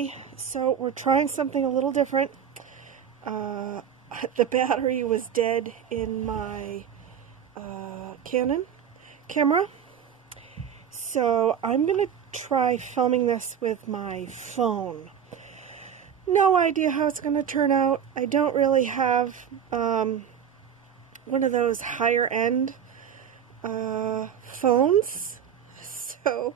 Friday, so we're trying something a little different. The battery was dead in my Canon camera, so I'm going to try filming this with my phone. No idea how it's going to turn out. I don't really have one of those higher end phones, so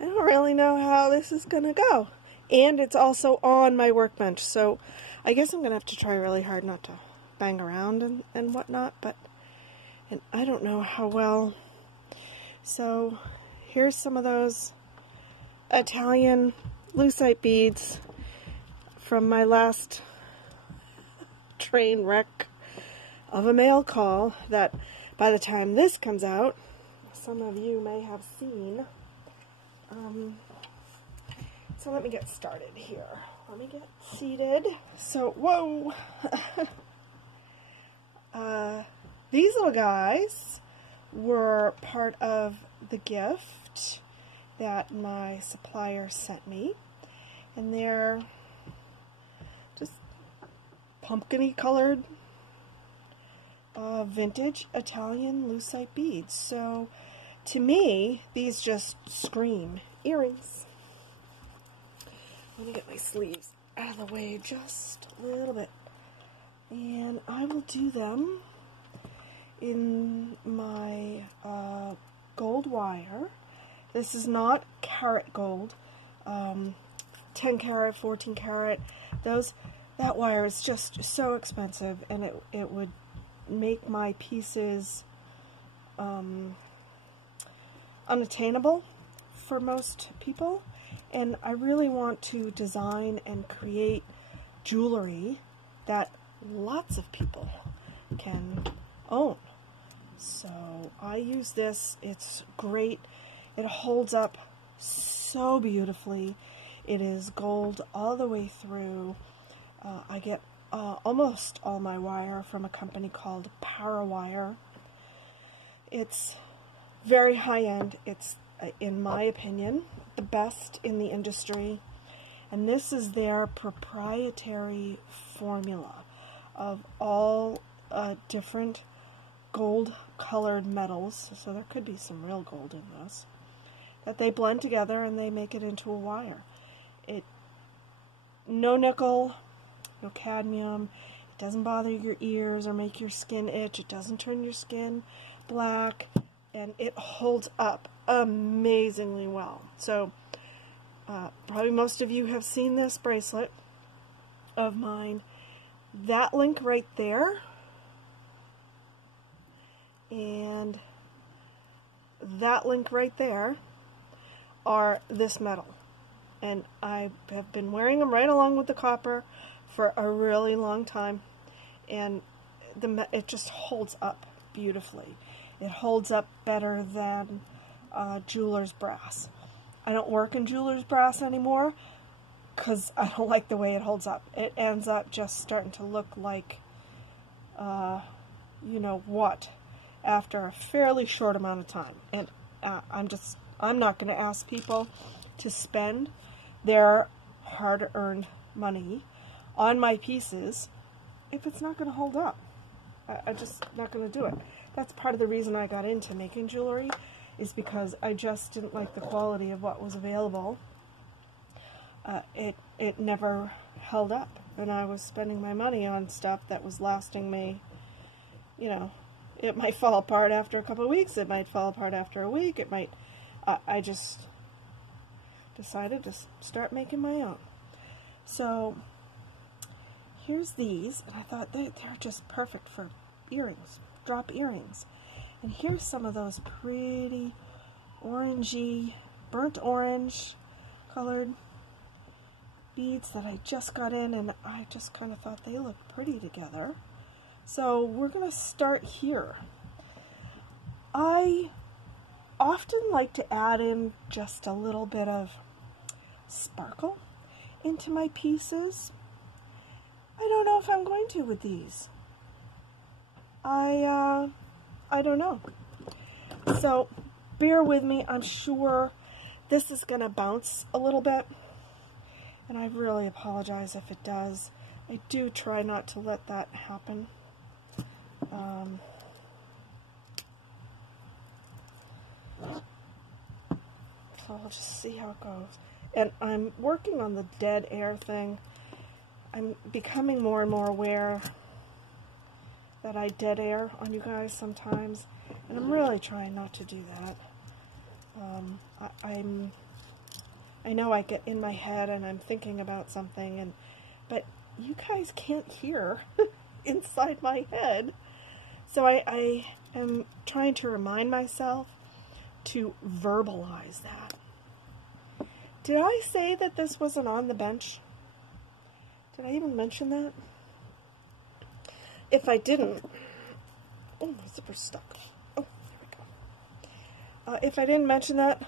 I don't really know how this is going to go. And it's also on my workbench, so I guess I'm going to have to try really hard not to bang around and whatnot, and I don't know how well. So here's some of those Italian lucite beads from my last train wreck of a mail call that by the time this comes out, some of you may have seen. So let me get started here. Let me get seated. So, whoa! These little guys were part of the gift that my supplier sent me. And they're just pumpkin-y colored vintage Italian lucite beads. So, to me, these just scream earrings. Let me get my sleeves out of the way just a little bit. And I will do them in my gold wire. This is not carat gold. 10 carat, 14 carat. That wire is just so expensive, and it would make my pieces unattainable for most people. And I really want to design and create jewelry that lots of people can own. So I use this. It's great. It holds up so beautifully. It is gold all the way through. I get almost all my wire from a company called Parawire. It's very high-end. It's, in my opinion, the best in the industry, and this is their proprietary formula of all different gold colored metals, so there could be some real gold in this, that they blend together and they make it into a wire. No nickel, no cadmium, it doesn't bother your ears or make your skin itch, it doesn't turn your skin black, and it holds up amazingly well. So probably most of you have seen this bracelet of mine. That link right there and that link right there are this metal, and I have been wearing them right along with the copper for a really long time, and it just holds up beautifully. It holds up better than jeweler's brass. I don't work in jeweler's brass anymore because I don't like the way it holds up. It ends up just starting to look like, you know what, after a fairly short amount of time. And I'm not going to ask people to spend their hard-earned money on my pieces if it's not going to hold up. I'm just not going to do it. That's part of the reason I got into making jewelry, is because I just didn't like the quality of what was available. It never held up, and I was spending my money on stuff that was lasting me, you know, it might fall apart after a couple of weeks, it might fall apart after a week, it might, I just decided to start making my own. So here's these, and I thought they're just perfect for earrings, drop earrings. And here's some of those pretty orangey, burnt orange colored beads that I just got in, and I just kind of thought they looked pretty together. So we're going to start here. I often like to add in just a little bit of sparkle into my pieces. I don't know if I'm going to with these. I don't know. So bear with me. I'm sure this is going to bounce a little bit, And I really apologize if it does. I do try not to let that happen. So I'll just see how it goes. And I'm working on the dead air thing. I'm becoming more and more aware that I dead air on you guys sometimes, and I'm really trying not to do that. I know I get in my head and I'm thinking about something, but you guys can't hear inside my head. So I am trying to remind myself to verbalize that. Did I say that this wasn't on the bench? Did I even mention that? If I didn't, oh, my zipper's stuck. Oh, there we go. If I didn't mention that,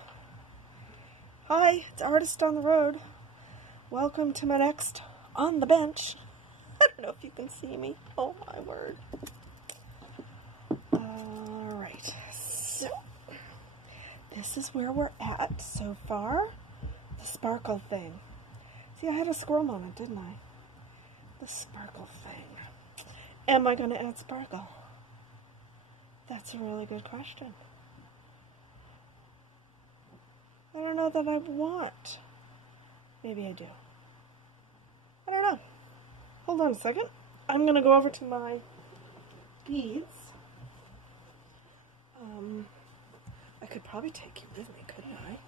hi, it's Artist on the Road. Welcome to my next On the Bench. I don't know if you can see me. Oh my word. Alright, so this is where we're at so far. The sparkle thing. See, I had a squirrel moment, didn't I? The sparkle thing. Am I going to add sparkle? That's a really good question. I don't know that I want. Maybe I do. I don't know. Hold on a second. I'm going to go over to my beads. I could probably take you with me, couldn't I?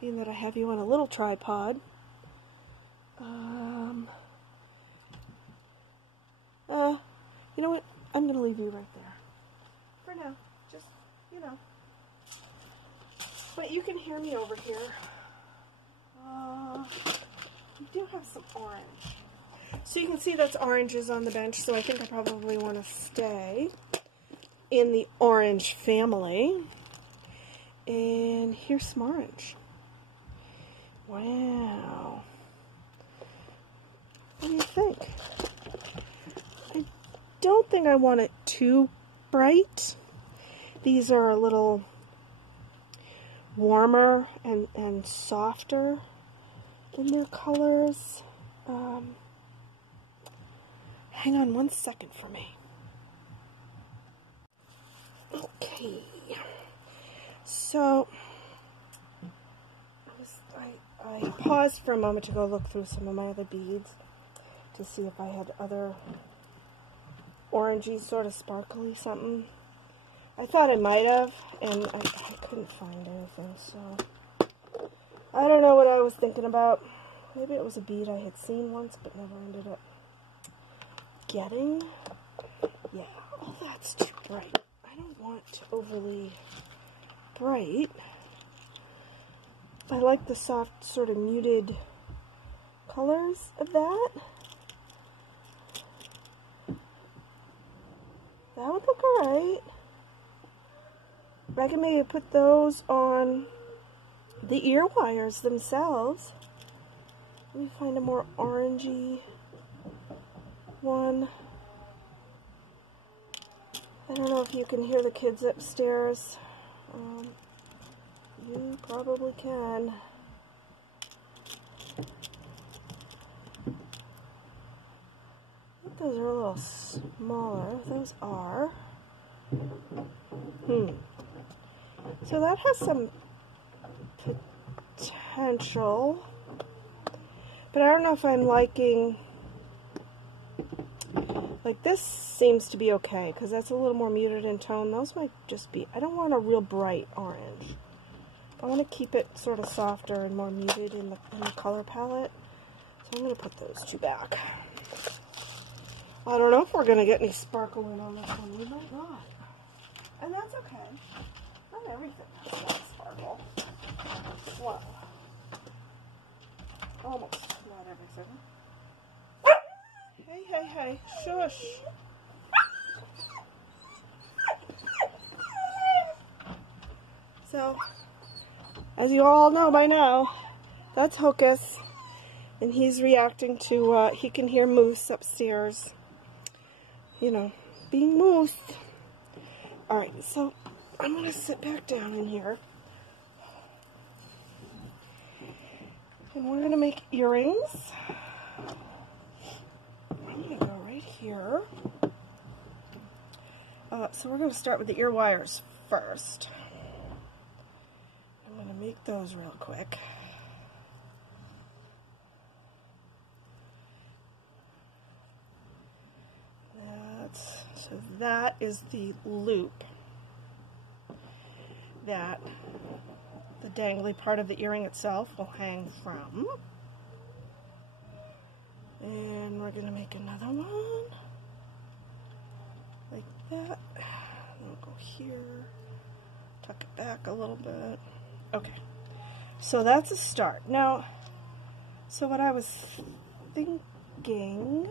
Being that I have you on a little tripod. You know what? I'm going to leave you right there. For now. Just, you know. But you can hear me over here. We do have some orange. So you can see that's oranges on the bench, so I think I probably want to stay in the orange family. And here's some orange. Wow. What do you think? I don't think I want it too bright. These are a little warmer and softer in their colors. Hang on one second for me. Okay. So, I paused for a moment to go look through some of my other beads to see if I had other orangey, sort of sparkly something. I thought I might have, and I couldn't find anything, so I don't know what I was thinking about. Maybe it was a bead I had seen once, but never ended up getting. Yeah, oh, that's too bright. I don't want it overly bright. I like the soft, sort of muted colors of that. That would look alright. I can maybe put those on the ear wires themselves. Let me find a more orangey one. I don't know if you can hear the kids upstairs. You probably can. I think those are a little smaller. Those are. So that has some potential. But I don't know if I'm liking. Like this seems to be okay because that's a little more muted in tone. Those might just be. I don't want a real bright orange. I want to keep it sort of softer and more muted in the color palette. So I'm going to put those two back. I don't know if we're going to get any sparkle in on this one. We might not. And that's okay. Not everything has to have sparkle. Well, almost. Not everything. Hey, hey, hey. Shush. So, as you all know by now, that's Hocus, and he's reacting to, he can hear Moose upstairs, you know, being Moose. Alright, so I'm going to sit back down in here. And we're going to make earrings. I'm going to go right here. So we're going to start with the ear wires first. I'm going to make those real quick. So that is the loop that the dangly part of the earring itself will hang from. And we're going to make another one like that. We'll go here, tuck it back a little bit. Okay, so that's a start. Now, so what I was thinking,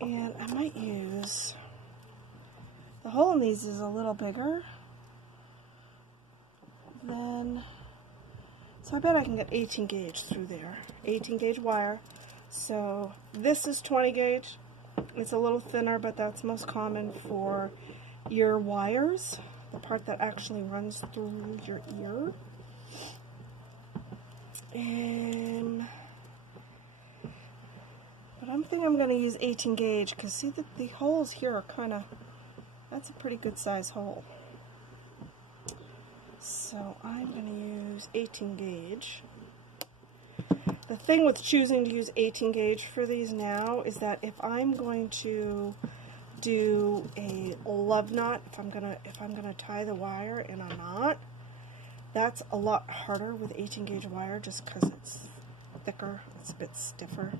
and I might use, the hole in these is a little bigger than, so I bet I can get 18 gauge through there, 18 gauge wire. So this is 20 gauge. It's a little thinner, but that's most common for ear wires, the part that actually runs through your ear. And but I'm thinking I'm going to use 18 gauge because see that the holes here are kind of, that's a pretty good size hole. So I'm going to use 18 gauge. The thing with choosing to use 18 gauge for these now is that if I'm going to do a love knot, if I'm gonna tie the wire in a knot, that's a lot harder with 18 gauge wire just because it's thicker, it's a bit stiffer.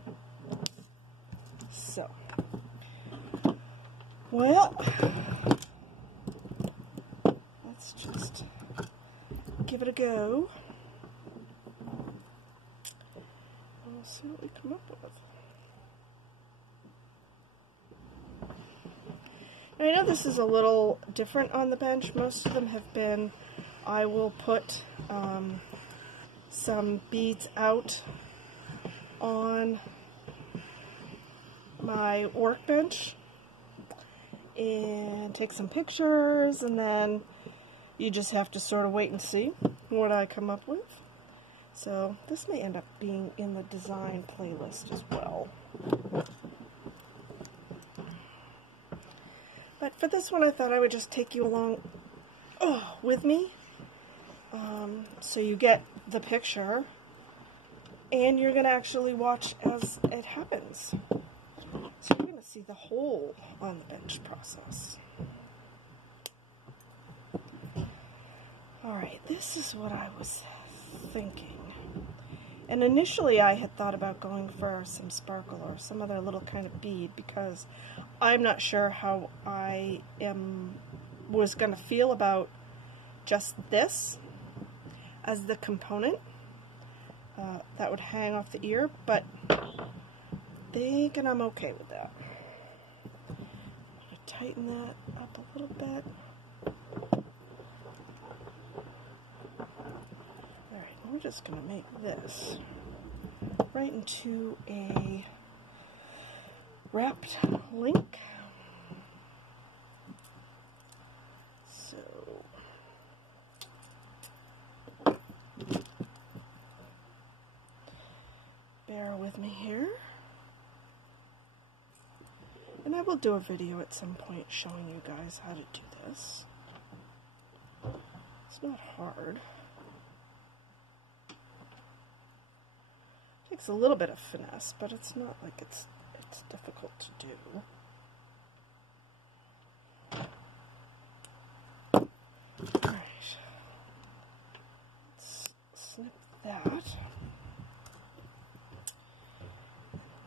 So, well, let's just give it a go. We'll see what we come up with. Now, I know this is a little different on the bench. Most of them have been, I will put some beads out on my workbench and take some pictures, and then you just have to sort of wait and see what I come up with. So this may end up being in the design playlist as well. But for this one I thought I would just take you along with me, so you get the picture and you're going to actually watch as it happens. So you're going to see the whole on the bench process. Alright, this is what I was thinking. And initially I had thought about going for some sparkle or some other little kind of bead because I'm not sure how I was going to feel about just this as the component that would hang off the ear, but thinking I'm okay with that. I'm going to tighten that up a little bit. We're just going to make this right into a wrapped link. So, bear with me here. And I will do a video at some point showing you guys how to do this. It's not hard. Takes a little bit of finesse, but it's not like it's difficult to do. Alright. Let's snip that.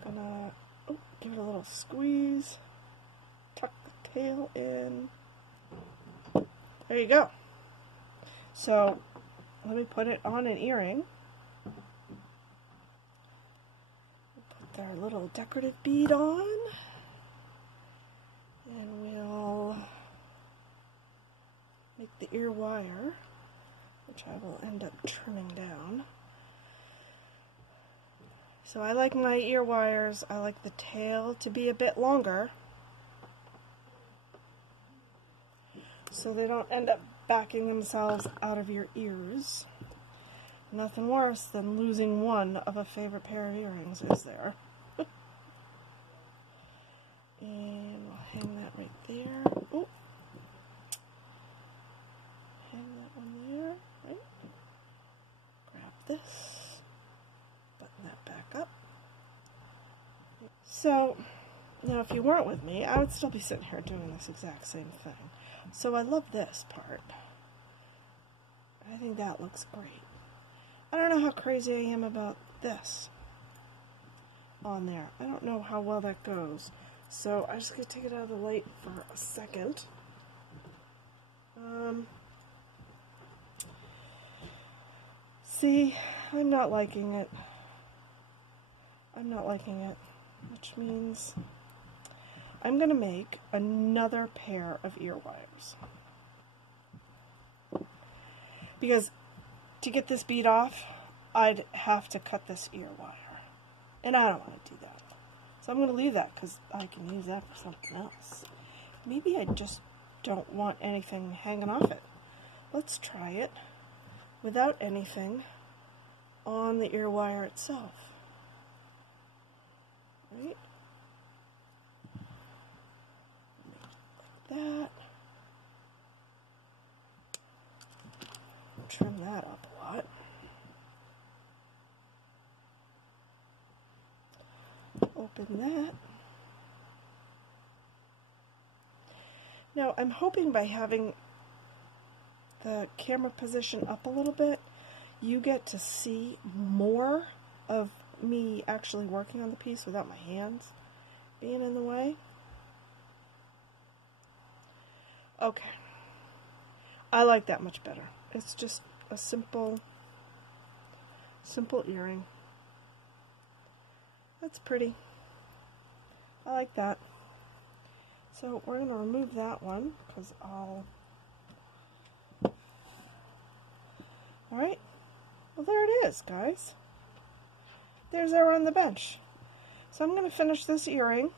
Gonna give it a little squeeze. Tuck the tail in. There you go. So let me put it on an earring. Our little decorative bead on, and we'll make the ear wire, which I will end up trimming down. So I like my ear wires, I like the tail to be a bit longer so they don't end up backing themselves out of your ears. Nothing worse than losing one of a favorite pair of earrings, is there? And we'll hang that right there. Oh, hang that one there, right? Grab this, button that back up. So, now if you weren't with me, I would still be sitting here doing this exact same thing. So I love this part. I think that looks great. I don't know how crazy I am about this on there. I don't know how well that goes. So I'm just going to take it out of the light for a second. See, I'm not liking it. I'm not liking it, which means I'm going to make another pair of ear wires. Because to get this bead off, I'd have to cut this ear wire. And I don't want to do that. So I'm going to leave that because I can use that for something else. Maybe I just don't want anything hanging off it. Let's try it without anything on the ear wire itself. Right? Like that. Trim that up a lot. Open that. Now I'm hoping by having the camera position up a little bit, you get to see more of me actually working on the piece without my hands being in the way. Okay. I like that much better. It's just a simple earring. That's pretty. I like that. So we're going to remove that one because Alright. Well, there it is, guys. There's our on the bench. So I'm going to finish this earring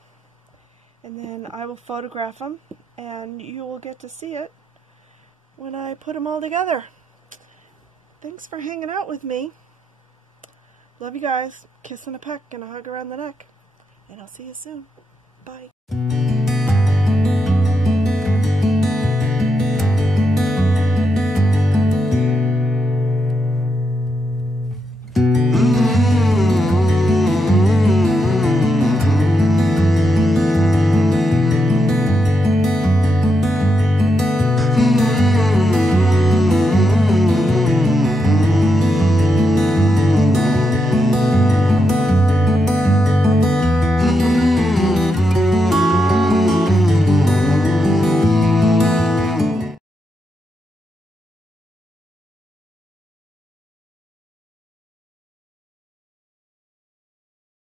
and then I will photograph them and you will get to see it when I put them all together. Thanks for hanging out with me. Love you guys. Kiss and a peck and a hug around the neck. And I'll see you soon. Bye.